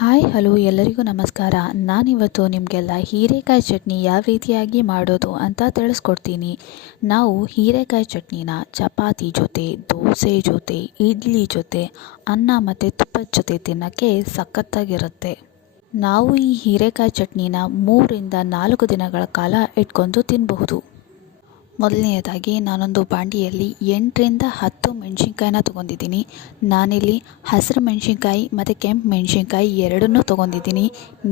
Hi hello ಎಲ್ಲರಿಗೂ ನಮಸ್ಕಾರ. ನಾನಿವತ್ತು ನಿಮಗೆಲ್ಲ ಹೀರೆಕಾಯಿ ಚಟ್ನಿ ಯಾವ ರೀತಿಯಾಗಿ ಮಾಡೋದು ಅಂತ ತಿಳಿಸ್ಕೊಡ್ತೀನಿ. ನಾವು ಹೀರೆಕಾಯಿ ಚಟ್ನಿನ ಚಪಾತಿ ಜೊತೆ, ದೋಸೆ ಜೊತೆ, ಇಡ್ಲಿ ಜೊತೆ, ಅನ್ನ ಮತ್ತು ತುಪ್ಪದ ಜೊತೆ ತಿನ್ನೋಕ್ಕೆ ಸಖತ್ತಾಗಿರುತ್ತೆ. ನಾವು ಈ ಹೀರೆಕಾಯಿ ಚಟ್ನಿನ 3ರಿಂದ 4 ದಿನಗಳ ಕಾಲ ಇಟ್ಕೊಂಡು ತಿನ್ನಬಹುದು. ಮೊದಲನೆಯದಾಗಿ ನಾನೊಂದು ಬಾಂಡಿಯಲ್ಲಿ 8ರಿಂದ 10 ಮೆಣಸಿನ್ಕಾಯಿನ ತೊಗೊಂಡಿದ್ದೀನಿ. ನಾನಿಲ್ಲಿ ಹಸಿರು ಮೆಣಸಿನ್ಕಾಯಿ ಮತ್ತು ಕೆಂಪು ಮೆಣಸಿನ್ಕಾಯಿ ಎರಡನ್ನೂ ತೊಗೊಂಡಿದ್ದೀನಿ.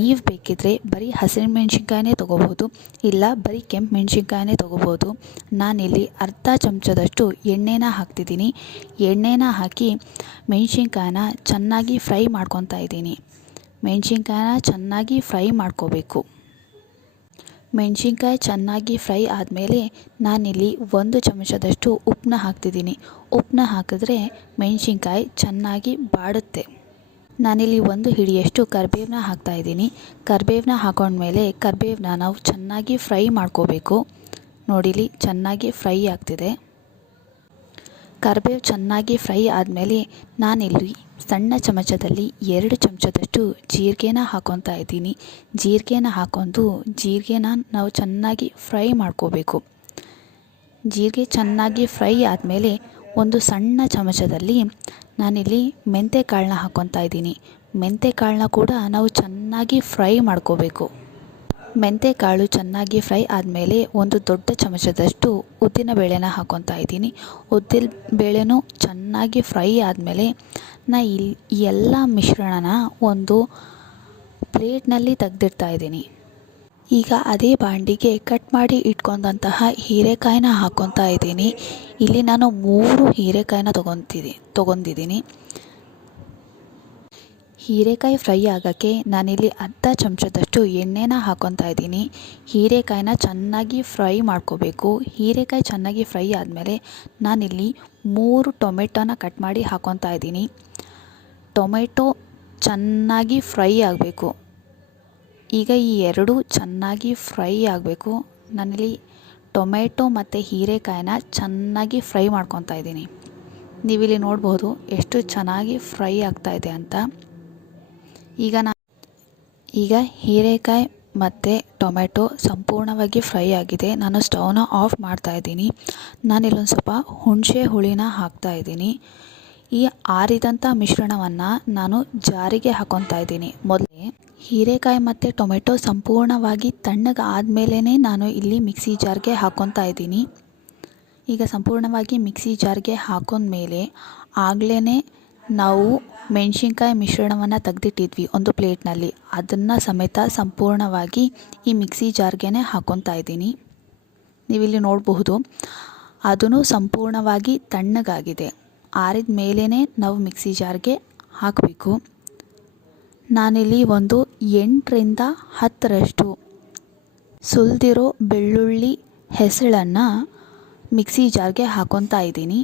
ನೀವು ಬೇಕಿದ್ದರೆ ಬರೀ ಹಸಿರು ಮೆಣಸಿನ್ಕಾಯಿನೇ ತೊಗೋಬೋದು, ಇಲ್ಲ ಬರೀ ಕೆಂಪು ಮೆಣಸಿನ್ಕಾಯಿನೇ ತೊಗೋಬೋದು. ನಾನಿಲ್ಲಿ ಅರ್ಧ ಚಮಚದಷ್ಟು ಎಣ್ಣೆನ ಹಾಕ್ತಿದ್ದೀನಿ. ಎಣ್ಣೆನ ಹಾಕಿ ಮೆಣಸಿನ್ಕಾಯಿನ ಚೆನ್ನಾಗಿ ಫ್ರೈ ಮಾಡ್ಕೊತಾ ಇದ್ದೀನಿ. ಮೆಣಸಿನ್ಕಾಯಿನ ಚೆನ್ನಾಗಿ ಫ್ರೈ ಮಾಡ್ಕೋಬೇಕು. ಮೆಣಸಿನ್ಕಾಯಿ ಚೆನ್ನಾಗಿ ಫ್ರೈ ಆದಮೇಲೆ ನಾನಿಲ್ಲಿ 1 ಚಮಚದಷ್ಟು ಉಪ್ಪನ್ನ ಹಾಕ್ತಿದ್ದೀನಿ. ಉಪ್ಪನ್ನ ಹಾಕಿದ್ರೆ ಮೆಣಸಿನ್ಕಾಯಿ ಚೆನ್ನಾಗಿ ಬಾಡುತ್ತೆ. ನಾನಿಲ್ಲಿ 1 ಹಿಡಿಯಷ್ಟು ಕರಿಬೇವನ್ನ ಹಾಕ್ತಾಯಿದ್ದೀನಿ. ಕರಿಬೇವನ್ನ ಹಾಕೊಂಡ್ಮೇಲೆ ಕರಿಬೇವನ್ನ ನಾವು ಚೆನ್ನಾಗಿ ಫ್ರೈ ಮಾಡ್ಕೋಬೇಕು. ನೋಡಿಲಿ ಚೆನ್ನಾಗಿ ಫ್ರೈ ಆಗ್ತಿದೆ. ಕರಿಬೇವು ಚೆನ್ನಾಗಿ ಫ್ರೈ ಆದಮೇಲೆ ನಾನಿಲ್ಲಿ ಸಣ್ಣ ಚಮಚದಲ್ಲಿ 2 ಚಮಚದಷ್ಟು ಜೀರಿಗೆನ ಹಾಕ್ಕೊತಾ ಇದ್ದೀನಿ. ಜೀರಿಗೆನ ಹಾಕ್ಕೊಂಡು ಜೀರಿಗೆನ ನಾವು ಚೆನ್ನಾಗಿ ಫ್ರೈ ಮಾಡ್ಕೋಬೇಕು. ಜೀರಿಗೆ ಚೆನ್ನಾಗಿ ಫ್ರೈ ಆದಮೇಲೆ ಒಂದು ಸಣ್ಣ ಚಮಚದಲ್ಲಿ ನಾನಿಲ್ಲಿ ಮೆಂತ್ಯಕಾಳನ್ನ ಹಾಕ್ಕೊತಾ ಇದ್ದೀನಿ. ಮೆಂತ್ಯಕಾಳನ್ನ ಕೂಡ ನಾವು ಚೆನ್ನಾಗಿ ಫ್ರೈ ಮಾಡ್ಕೋಬೇಕು. ಮೆಂತ್ಯಕಾಳು ಚೆನ್ನಾಗಿ ಫ್ರೈ ಆದಮೇಲೆ ಒಂದು ದೊಡ್ಡ ಚಮಚದಷ್ಟು ಉದ್ದಿನಬೇಳೆನ ಹಾಕ್ಕೊತಾ ಇದ್ದೀನಿ. ಉದ್ದಿನ ಬೇಳೆನೂ ಚೆನ್ನಾಗಿ ಫ್ರೈ ಆದಮೇಲೆ ಈ ಎಲ್ಲ ಮಿಶ್ರಣನ ಒಂದು ಪ್ಲೇಟ್ನಲ್ಲಿ ತೆಗೆದಿಡ್ತಾ ಇದ್ದೀನಿ. ಈಗ ಅದೇ ಬಾಂಡಿಗೆ ಕಟ್ ಮಾಡಿ ಇಟ್ಕೊಂಡಂತಹ ಹೀರೆಕಾಯಿನ ಹಾಕ್ಕೊತಾ ಇದ್ದೀನಿ. ಇಲ್ಲಿ ನಾನು 3 ಹೀರೆಕಾಯಿನ ತೊಗೊಂಡಿದ್ದೀನಿ. ಹೀರೆಕಾಯಿ ಫ್ರೈ ಆಗೋಕ್ಕೆ ನಾನಿಲ್ಲಿ ಅರ್ಧ ಚಮಚದಷ್ಟು ಎಣ್ಣೆನ ಹಾಕ್ಕೊತಾ ಇದ್ದೀನಿ. ಹೀರೆಕಾಯಿನ ಚೆನ್ನಾಗಿ ಫ್ರೈ ಮಾಡ್ಕೋಬೇಕು. ಹೀರೆಕಾಯಿ ಚೆನ್ನಾಗಿ ಫ್ರೈ ಆದಮೇಲೆ ನಾನಿಲ್ಲಿ 3 ಟೊಮೆಟೊನ ಕಟ್ ಮಾಡಿ ಹಾಕ್ಕೊತಾ ಇದ್ದೀನಿ. ಟೊಮೆಟೊ ಚೆನ್ನಾಗಿ ಫ್ರೈ ಆಗಬೇಕು. ಈಗ ಈ ಎರಡೂ ಚೆನ್ನಾಗಿ ಫ್ರೈ ಆಗಬೇಕು. ನಾನಿಲ್ಲಿ ಟೊಮೆಟೊ ಮತ್ತು ಹೀರೆಕಾಯಿನ ಚೆನ್ನಾಗಿ ಫ್ರೈ ಮಾಡ್ಕೊತಾ ಇದ್ದೀನಿ. ನೀವಿಲ್ಲಿ ನೋಡ್ಬೋದು ಎಷ್ಟು ಚೆನ್ನಾಗಿ ಫ್ರೈ ಆಗ್ತಾಯಿದೆ ಅಂತ. ಈಗ ಹೀರೆಕಾಯಿ ಮತ್ತು ಟೊಮೆಟೊ ಸಂಪೂರ್ಣವಾಗಿ ಫ್ರೈ ಆಗಿದೆ. ನಾನು ಸ್ಟವ್ನ ಆಫ್ ಮಾಡ್ತಾಯಿದ್ದೀನಿ. ನಾನಿಲ್ಲೊಂದು ಸ್ವಲ್ಪ ಹುಣಸೆ ಹುಳಿನ ಹಾಕ್ತಾಯಿದ್ದೀನಿ. ಈ ಆರಿದಂಥ ಮಿಶ್ರಣವನ್ನು ನಾನು ಜಾರಿಗೆ ಹಾಕ್ಕೊತಾ ಇದ್ದೀನಿ. ಮೊದಲೇ ಹೀರೆಕಾಯಿ ಮತ್ತು ಟೊಮೆಟೊ ಸಂಪೂರ್ಣವಾಗಿ ತಣ್ಣಗೆ ಆದಮೇಲೆ ನಾನು ಇಲ್ಲಿ ಮಿಕ್ಸಿ ಜಾರ್ಗೆ ಹಾಕ್ಕೊತಾ ಇದ್ದೀನಿ. ಈಗ ಸಂಪೂರ್ಣವಾಗಿ ಮಿಕ್ಸಿ ಜಾರ್ಗೆ ಹಾಕೊಂಡ್ಮೇಲೆ ಆಗಲೇ ನಾವು ಮೆಣಸಿನ್ಕಾಯಿ ಮಿಶ್ರಣವನ್ನು ತೆಗೆದಿಟ್ಟಿದ್ವಿ ಒಂದು ಪ್ಲೇಟ್ನಲ್ಲಿ, ಅದನ್ನು ಸಮೇತ ಸಂಪೂರ್ಣವಾಗಿ ಈ ಮಿಕ್ಸಿ ಜಾರ್ಗೆ ಹಾಕ್ಕೊತಾ ಇದ್ದೀನಿ. ನೀವಿಲ್ಲಿ ನೋಡಬಹುದು ಅದೂ ಸಂಪೂರ್ಣವಾಗಿ ತಣ್ಣಗಾಗಿದೆ. ಆರಿದ ಮೇಲೇ ನಾವು ಮಿಕ್ಸಿ ಜಾರ್ಗೆ ಹಾಕಬೇಕು. ನಾನಿಲ್ಲಿ ಒಂದು 8ರಿಂದ 10ರಷ್ಟು ಸುಲಿದಿರೋ ಬೆಳ್ಳುಳ್ಳಿ ಹೆಸಳನ್ನು ಮಿಕ್ಸಿ ಜಾರ್ಗೆ ಹಾಕ್ಕೊತಾ ಇದ್ದೀನಿ.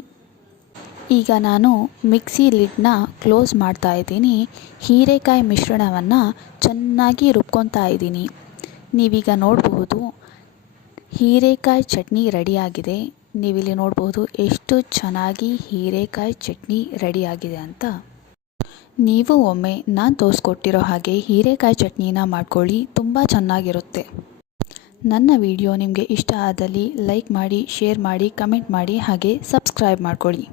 ಈಗ ನಾನು ಮಿಕ್ಸಿ ಲಿಡ್ನ ಕ್ಲೋಸ್ ಮಾಡ್ತಾ ಇದ್ದೀನಿ. ಹೀರೆಕಾಯಿ ಮಿಶ್ರಣವನ್ನು ಚೆನ್ನಾಗಿ ರುಬ್ಕೊತಾ ಇದ್ದೀನಿ. ನೀವೀಗ ನೋಡಬಹುದು ಹೀರೆಕಾಯಿ ಚಟ್ನಿ ರೆಡಿಯಾಗಿದೆ. ನೀವಿಲ್ಲಿ ನೋಡಬಹುದು ಎಷ್ಟು ಚೆನ್ನಾಗಿ ಹೀರೆಕಾಯಿ ಚಟ್ನಿ ರೆಡಿಯಾಗಿದೆ ಅಂತ. ನೀವು ಒಮ್ಮೆ ನಾನು ತೋರಿಸ್ಕೊಟ್ಟಿರೋ ಹಾಗೆ ಹೀರೆಕಾಯಿ ಚಟ್ನಿನ ಮಾಡ್ಕೊಳ್ಳಿ, ತುಂಬ ಚೆನ್ನಾಗಿರುತ್ತೆ. ನನ್ನ ವಿಡಿಯೋ ನಿಮಗೆ ಇಷ್ಟ ಆದಲ್ಲಿ ಲೈಕ್ ಮಾಡಿ, ಶೇರ್ ಮಾಡಿ, ಕಮೆಂಟ್ ಮಾಡಿ, ಹಾಗೆ ಸಬ್ಸ್ಕ್ರೈಬ್ ಮಾಡ್ಕೊಳ್ಳಿ.